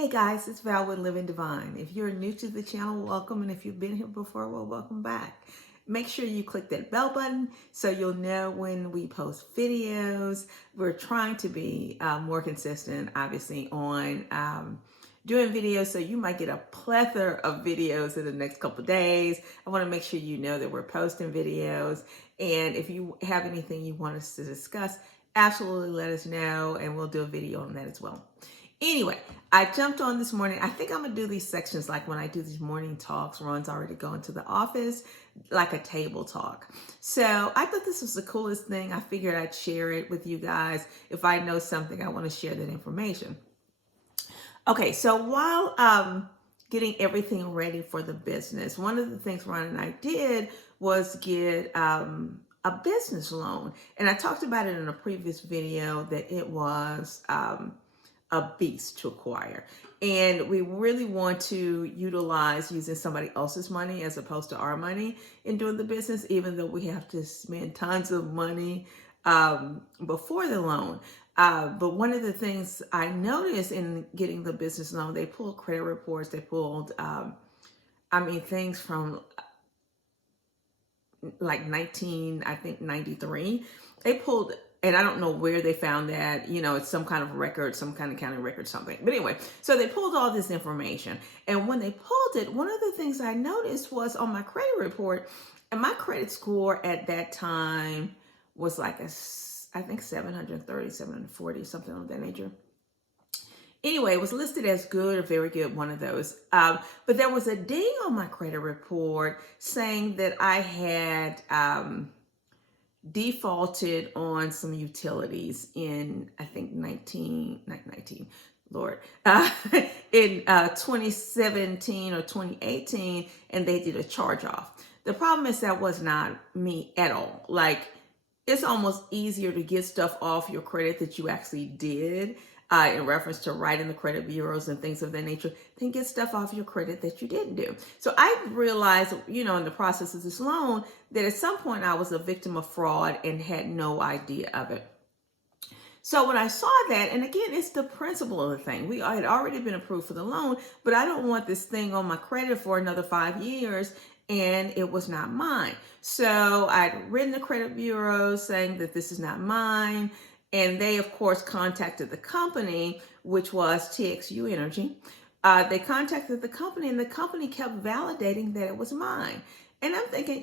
Hey guys, it's Val with Living Divine. If you're new to the channel, welcome. And if you've been here before, well, welcome back. Make sure you click that bell button so you'll know when we post videos. We're trying to be more consistent, obviously, on doing videos. So you might get a plethora of videos in the next couple days. I want to make sure you know that we're posting videos. And if you have anything you want us to discuss, absolutely let us know and we'll do a video on that as well. Anyway, I jumped on this morning. I think I'm going to do these sections like when I do these morning talks. Ron's already going to the office, like a table talk. So I thought this was the coolest thing. I figured I'd share it with you guys. If I know something, I want to share that information. Okay, so while getting everything ready for the business, one of the things Ron and I did was get a business loan. And I talked about it in a previous video that it was a beast to acquire. And we really want to utilize using somebody else's money as opposed to our money in doing the business, even though we have to spend tons of money before the loan. But one of the things I noticed in getting the business loan, they pulled credit reports, they pulled, things from like 93. They pulled, and I don't know where they found that, it's some kind of record, some kind of county record, something. But anyway, so they pulled all this information. And when they pulled it, one of the things I noticed was on my credit report, and my credit score at that time was like I think 730, 740, something of that nature. Anyway, it was listed as good or very good, one of those. But there was a ding on my credit report saying that I had defaulted on some utilities in, I think, in 2017 or 2018, and they did a charge off. The problem is that was not me at all. Like, it's almost easier to get stuff off your credit that you actually did in reference to writing the credit bureaus and things of that nature, then get stuff off your credit that you didn't do. So I realized, in the process of this loan, that at some point I was a victim of fraud and had no idea of it. So when I saw that, and again, it's the principle of the thing. We had already been approved for the loan, but I don't want this thing on my credit for another 5 years, and it was not mine. So I'd written the credit bureau saying that this is not mine. And they, of course, contacted the company, which was TXU Energy. They contacted the company, and the company kept validating that it was mine. And I'm thinking,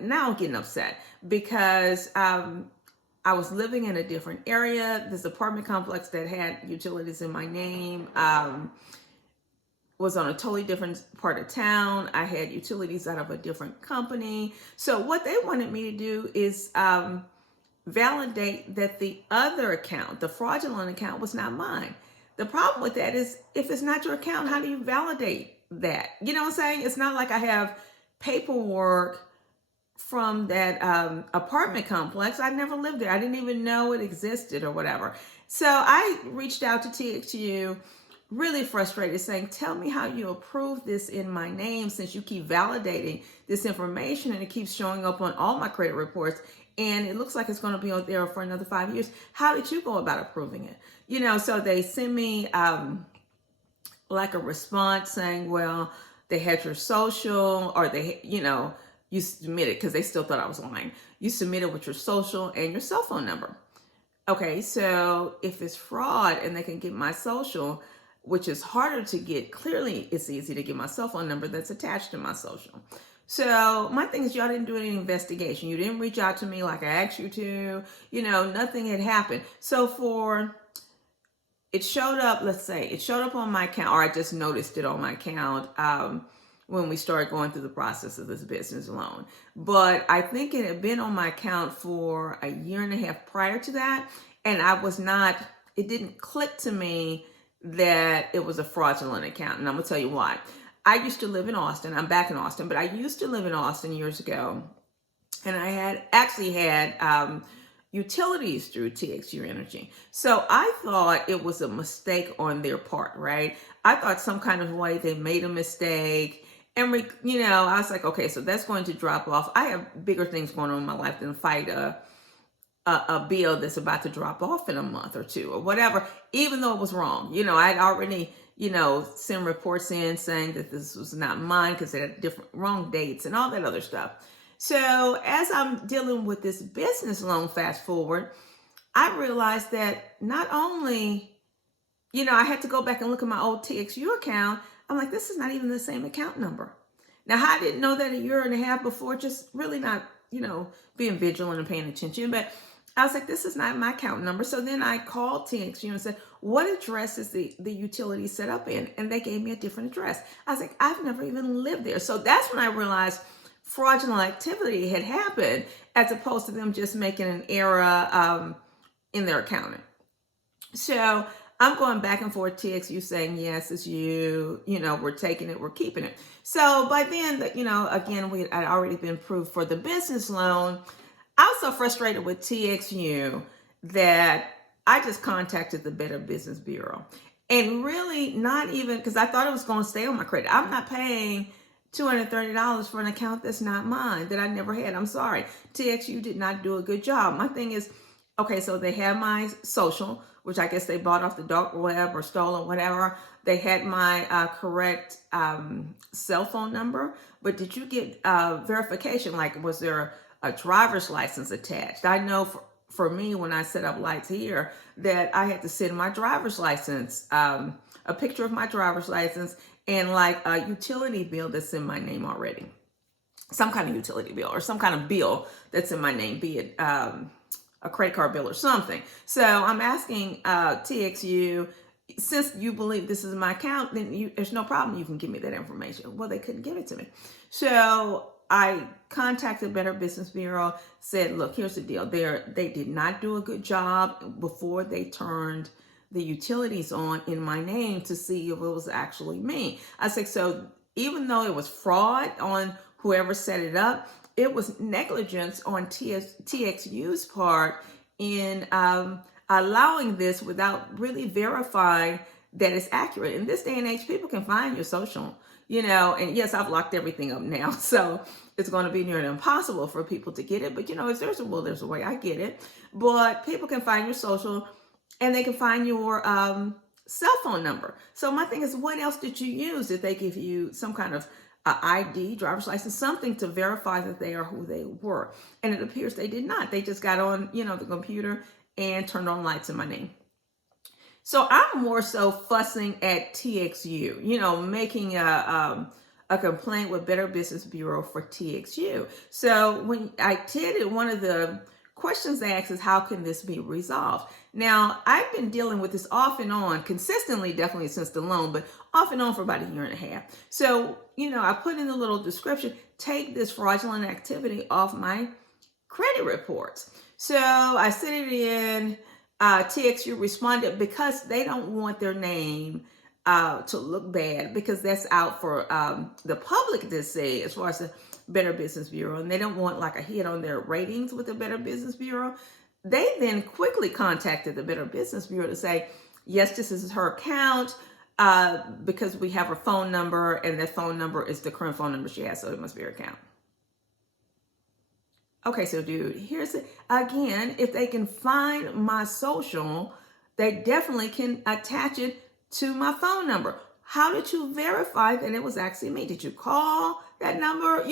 now I'm getting upset because I was living in a different area. This apartment complex that had utilities in my name was on a totally different part of town. I had utilities out of a different company. So what they wanted me to do is validate that the other account, the fraudulent account, was not mine. The problem with that is if it's not your account, how do you validate that? You know what I'm saying? It's not like I have paperwork from that apartment complex. I never lived there. I didn't even know it existed or whatever. So I reached out to TXU, really frustrated, saying, tell me how you approved this in my name since you keep validating this information and it keeps showing up on all my credit reports. And it looks like it's going to be out there for another 5 years. How did you go about approving it? So they sent me like a response saying, well, they had your social, or they, you submitted, because they still thought I was lying. You submitted with your social and your cell phone number. Okay, so if it's fraud and they can get my social, which is harder to get, clearly it's easy to get my cell phone number that's attached to my social. So my thing is, y'all didn't do any investigation. You didn't reach out to me like I asked you to. Nothing had happened. So it showed up, let's say, it showed up on my account, or I just noticed it on my account when we started going through the process of this business loan. But I think it had been on my account for a year and a half prior to that. And it didn't click to me that it was a fraudulent account. And I'm going to tell you why. I used to live in Austin. I'm back in Austin, but I used to live in Austin years ago. And I had utilities through TXU Energy. So I thought it was a mistake on their part, right? I thought some kind of way they made a mistake. And, I was like, okay, so that's going to drop off. I have bigger things going on in my life than fight a bill that's about to drop off in a month or two or whatever, even though it was wrong. I'd already send reports in saying that this was not mine because they had different wrong dates and all that other stuff. So as I'm dealing with this business loan, fast forward, I realized that not only, I had to go back and look at my old TXU account. I'm like, this is not even the same account number. Now, I didn't know that a year and a half before, just really not, being vigilant and paying attention. But I was like, this is not my account number. So then I called TXU and said, what address is the utility set up in? And they gave me a different address. I was like, I've never even lived there. So that's when I realized fraudulent activity had happened, as opposed to them just making an error in their accounting. So I'm going back and forth, TXU saying, yes, it's you, we're taking it, we're keeping it. So by then, again, I'd already been approved for the business loan. I was so frustrated with TXU that I just contacted the Better Business Bureau. And really not even, because I thought it was going to stay on my credit. I'm not paying $230 for an account that's not mine, that I never had. I'm sorry. TXU did not do a good job. My thing is, okay, so they have my social, which I guess they bought off the dark web or stolen, whatever. They had my correct cell phone number, but did you get verification? Like, was there a driver's license attached? I know for me, when I set up lights here, that I had to send my driver's license, a picture of my driver's license, and like a utility bill that's in my name already. Some kind of utility bill or some kind of bill that's in my name, be it a credit card bill or something. So I'm asking TXU, since you believe this is my account, then there's no problem. You can give me that information. Well, they couldn't give it to me. So I contacted Better Business Bureau, said, look, here's the deal. They did not do a good job before they turned the utilities on in my name to see if it was actually me. I said, so even though it was fraud on whoever set it up, it was negligence on TXU's part in allowing this without really verifying that it's accurate. In this day and age, people can find your social, and yes, I've locked everything up now. So it's going to be nearly impossible for people to get it. But, if there's a will, there's a way. I get it. But people can find your social and they can find your cell phone number. So my thing is, what else did you use? Did they give you some kind of ID, driver's license, something to verify that they are who they were? And it appears they did not. They just got on, the computer and turned on lights in my name. So I'm more so fussing at TXU, making a complaint with Better Business Bureau for TXU. So when I did it, one of the questions they asked is, how can this be resolved? Now, I've been dealing with this off and on, consistently, definitely since the loan, but off and on for about a year and a half. So, I put in the little description, take this fraudulent activity off my credit reports. So I sent it in. TXU responded because they don't want their name to look bad, because that's out for the public to see as far as the Better Business Bureau, and they don't want like a hit on their ratings with the Better Business Bureau. They then quickly contacted the Better Business Bureau to say, yes, this is her account because we have her phone number, and that phone number is the current phone number she has, so it must be her account. Okay, so dude, here's it again. If they can find my social, they definitely can attach it to my phone number. How did you verify that it was actually me? Did you call that number?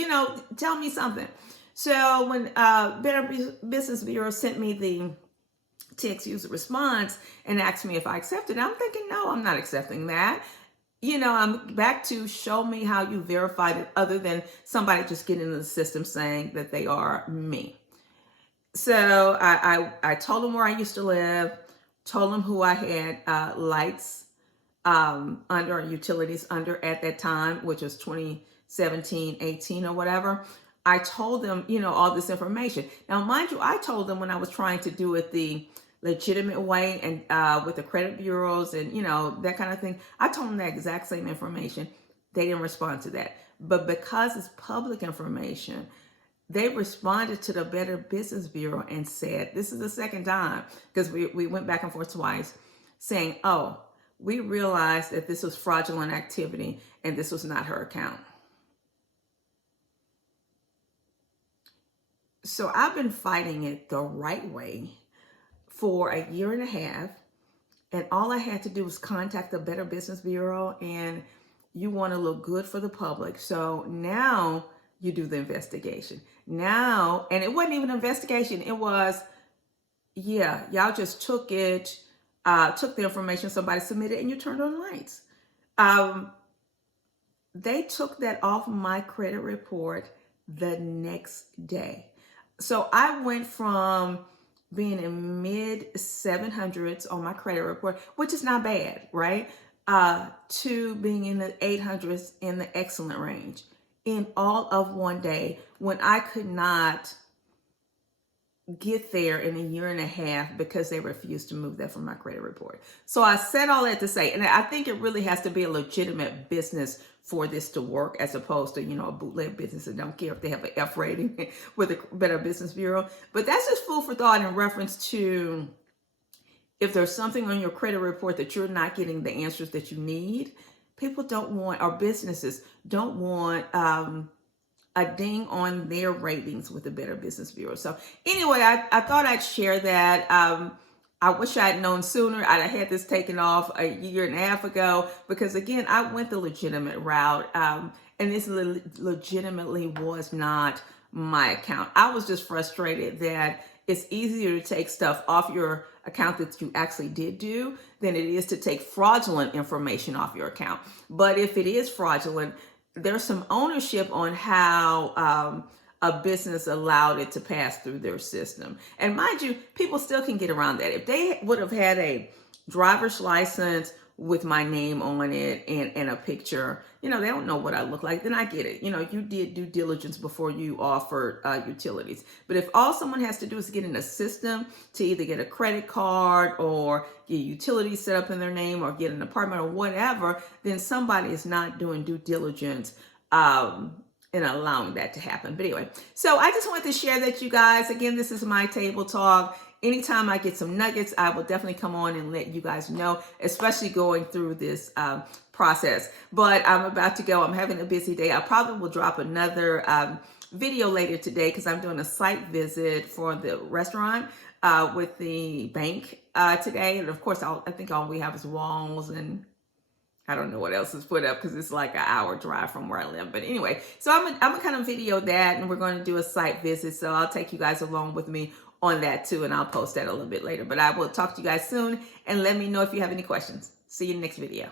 Tell me something. So when Better Business Bureau sent me the TXU's response and asked me if I accepted it, I'm thinking, no, I'm not accepting that. I'm back to show me how you verified it, other than somebody just getting into the system saying that they are me. So I told them where I used to live, told them who I had lights under, utilities under at that time, which was 2017, 18 or whatever. I told them, all this information. Now, mind you, I told them when I was trying to do it the legitimate way and with the credit bureaus and, that kind of thing, I told them that exact same information. They didn't respond to that. But because it's public information, they responded to the Better Business Bureau and said, this is the second time, because we went back and forth twice, saying, oh, we realized that this was fraudulent activity and this was not her account. So I've been fighting it the right way for a year and a half. And all I had to do was contact the Better Business Bureau, and you want to look good for the public. So now you do the investigation. Now, and it wasn't even an investigation. It was, yeah, y'all just took it, took the information somebody submitted, and you turned on lights. They took that off my credit report the next day. So I went from being in mid 700s on my credit report, which is not bad, right? To being in the 800s in the excellent range in all of one day, when I could not get there in a year and a half because they refused to move that from my credit report. So I said all that to say, and I think it really has to be a legitimate business for this to work, as opposed to, you know, a bootleg business that don't care if they have an F rating with a Better Business Bureau. But that's just food for thought in reference to, if there's something on your credit report that you're not getting the answers that you need, people don't want, or businesses don't want, a ding on their ratings with the Better Business Bureau. So anyway, I thought I'd share that. I wish I had known sooner. I'd have had this taken off a year and a half ago, because again, I went the legitimate route. And this legitimately was not my account. I was just frustrated that it's easier to take stuff off your account that you actually did do than it is to take fraudulent information off your account. But if it is fraudulent, there's some ownership on how a business allowed it to pass through their system. And mind you, people still can get around that. If they would have had a driver's license with my name on it and a picture, you know, they don't know what I look like, then I get it. You know, you did due diligence before you offered utilities. But if all someone has to do is get in a system to either get a credit card or get utilities set up in their name or get an apartment or whatever, then somebody is not doing due diligence and allowing that to happen. But anyway, so I just wanted to share that, you guys. Again, this is my table talk. Anytime I get some nuggets, I will definitely come on and let you guys know, especially going through this process. But I'm about to go. I'm having a busy day. I probably will drop another video later today, because I'm doing a site visit for the restaurant with the bank today. And of course, I think all we have is walls, and I don't know what else is put up because it's like an hour drive from where I live. But anyway, so I'm gonna kind of video that, and we're going to do a site visit. So I'll take you guys along with me on that too, and I'll post that a little bit later. But I will talk to you guys soon, and let me know if you have any questions. See you in the next video.